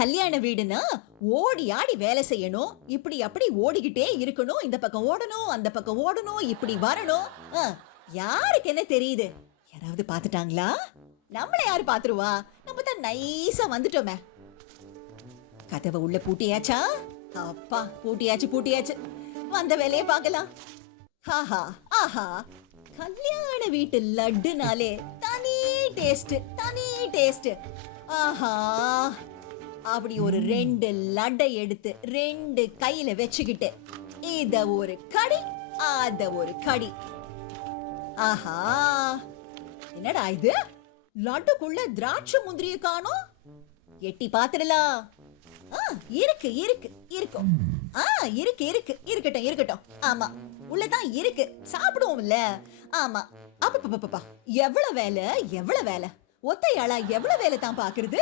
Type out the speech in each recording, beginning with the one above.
கல்யாண வீடுனா ஓடி ஆடி வேலை செய்யணும், இப்படி அப்படி ஓடிக்கிட்டே இருக்கணும், இந்த பக்கம் ஓடணும், அந்த பக்கம் ஓடணும், இப்படி வரணும். யாருக்கு என்ன தெரியுது? யாராவது பாத்துட்டாங்களா? நம்மள யாரு பாத்துருவா? நம்ம தான் நைஸா வந்துட்டோமே. கதவை உள்ள பூட்டியாச்சா? அப்பா, பூட்டியாச்சு பூட்டியாச்சு. வந்த வேலையை பார்க்கலாம். ஆஹா ஆஹா, கல்யாண வீட்டு லட்டுனாலே தனி டேஸ்ட், தனி டேஸ்ட். ஆஹா, அப்படி ஒரு 2 லட்டை எடுத்து 2 கையில வச்சுக்கிட்டு இத ஒரு கடி, அத ஒரு கடி. ஆஹா, என்னடா இது? லட்டுக்குள்ள திராட்சை முந்திரிய காணோம். எட்டி பாத்துடலாம். இருக்கு இருக்கு இருக்கும். இருக்கு இருக்கு இருக்கட்டும் இருக்கட்டும். ஆமா, உள்ளதான் இருக்கு, சாப்பிடுவோம்ல. ஆமா. அப்பப்பப்பா, எவ்வளவு வேலை, எவ்வளவு வேலை. ஒத்தையாளா எவ்வளவு வேலை தான் பாக்குறது.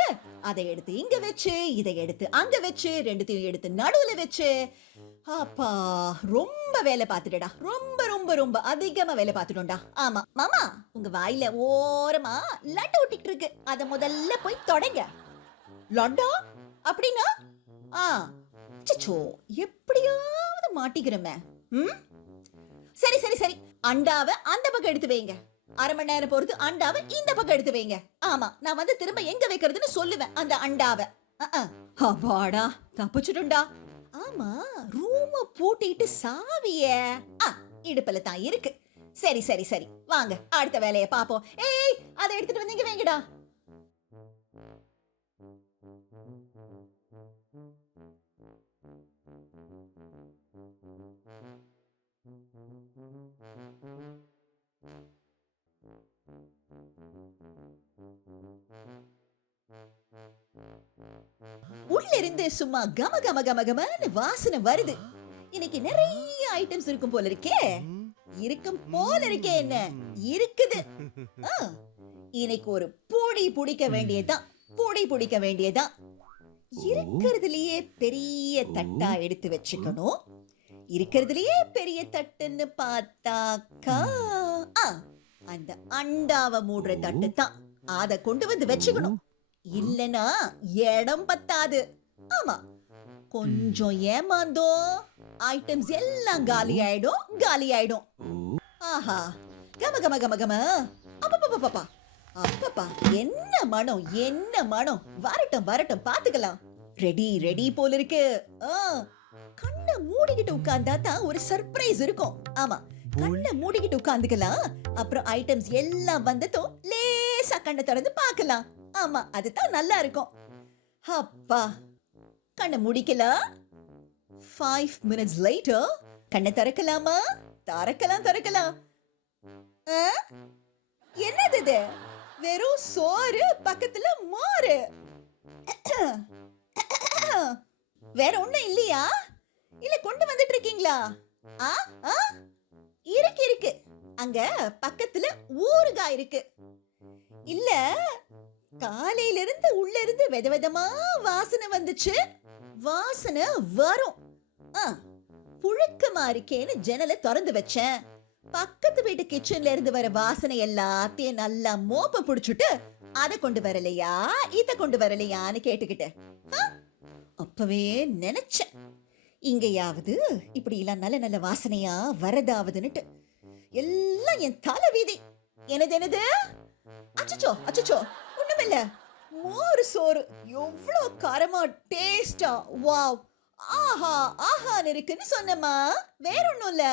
அதை எடுத்து இங்க வச்சு, இதை எடுத்து அங்க வச்சு, ரெண்டுத்தையும் எடுத்து நடுவுல வச்சு, அப்பா ரொம்ப வேலை பார்த்துட்டா. ரொம்ப ரொம்ப ரொம்ப அதிகமா வேலை பார்த்துட்டோம்டா. ஆமா மாமா, உங்க வாயில ஓரமா லட்டு ஒட்டிக்கிட்டு இருக்கு. அத முதல்ல போய் தொடங்க. லட்டா அப்படின்னா? சச்சோ, எப்படியாவது மாட்டிக்கிறமே. சரி சரி சரி, அண்டாவை அந்த பக்கம் எடுத்து வைங்க. அரை மணி நேரம் பொறுத்து அண்டாவை இந்த பக்கம் எடுத்து வைங்க. ஆமா, நான் வந்து திரும்ப எங்க வைக்கிறதுன்னு சொல்லுவேன் அந்த அண்டாவை. அப்பாடா, தப்பிச்சுட்டுண்டா. ஆமா, ரூம பூட்டிட்டு சாவிய இடுப்புல தான் இருக்கு. சரி சரி சரி, வாங்க அடுத்த வேலையை பாப்போம். ஏய், அதை எடுத்துட்டு வந்து இங்க வைங்கடா. உள்ள இருந்து சும்மா கம கம கம கமன்னு வாசனை வருது. இன்னைக்கு நிறைய ஐட்டம்ஸ் இருக்கும் போல இருக்கே. இருக்கும் போல இருக்கே. என்ன இருக்குது? இன்னைக்கு ஒரு பொடி பிடிக்க வேண்டியதான், பொடி பிடிக்க வேண்டியதான். இருக்கிறதுலயே பெரிய தட்டா எடுத்து வச்சுக்கணும். இருக்கிறதுலயே பெரிய தட்டுன்னு பார்த்தாக்கா அந்த அண்டாவை மூடுற தட்டு தான். அத கொண்டு வந்து வச்சுக்கணும். இல்லனா இடம் பத்தாது. ஆமா, கொஞ்சம் ஏமாந்தோ ஐட்டம்ஸ் எல்லாம் காலி ஆயிடும், காலி ஆயிடும். ஆஹா, கம கம கம கம. அப்பப்பா அப்பப்பா, என்ன மனம், என்ன மனம். வரட்டும் வரட்டும், பாத்துக்கலாம். ரெடி ரெடி போல இருக்கு. கண்ணை மூடிக்கிட்டு உட்கார்ந்தா தான் ஒரு சர்ப்ரைஸ் இருக்கும். ஆமா, கண்ணை மூடிக்கிட்டு உட்கார்ந்துக்கலாம். அப்புறம் ஐட்டம்ஸ் எல்லாம் வந்ததும் லேசா கண்ணை திறந்து பார்க்கலாம். ஆமா, அதுதான் நல்லா இருக்கும். அப்பா, கண்ணை முடிக்கலாம். 5 minutes later, கண்ணை திறக்கலாமா? திறக்கலாம் திறக்கலாம். என்னது இது? வெறும் சோறு, பக்கத்துல மோரு. வேற ஒண்ணும் இல்லையா? இல்ல கொண்டு வந்துட்டு இருக்கீங்களா? இருக்கு இருக்கு, அங்க பக்கத்துல ஊறுகாய் இருக்கு. இல்ல, காலையில இருந்து உள்ள இருந்து வித விதமா வாசனை வந்துச்சு. வாசனை வரும். புழுக்கமா இருக்கேன்னு ஜன்னலை திறந்து வச்சேன். பக்கத்து வீட்டு கிச்சன்ல இருந்து வர வாசனை எல்லாத்தையும் நல்லா மோப்ப புடிச்சுட்டு அதை கொண்டு வரலையா, இத கொண்டு வரலையான்னு கேட்டுக்கிட்டு அப்பவே நினைச்சேன், இங்கயாவது இப்படி எல்லாம் நல்ல நல்ல வாசனையா வரதாவதுன்னுட்டு. எல்லாம் என் தலை வீதி. என்னது? அச்சச்சோ அச்சச்சோ, ஒண்ணுமில்ல. மோர் சோறு எவ்வளவு காரமா டேஸ்டா, வாவ், ஆஹா ஆஹான்னு இருக்குன்னு சொன்னமா, வேற ஒண்ணும் இல்ல.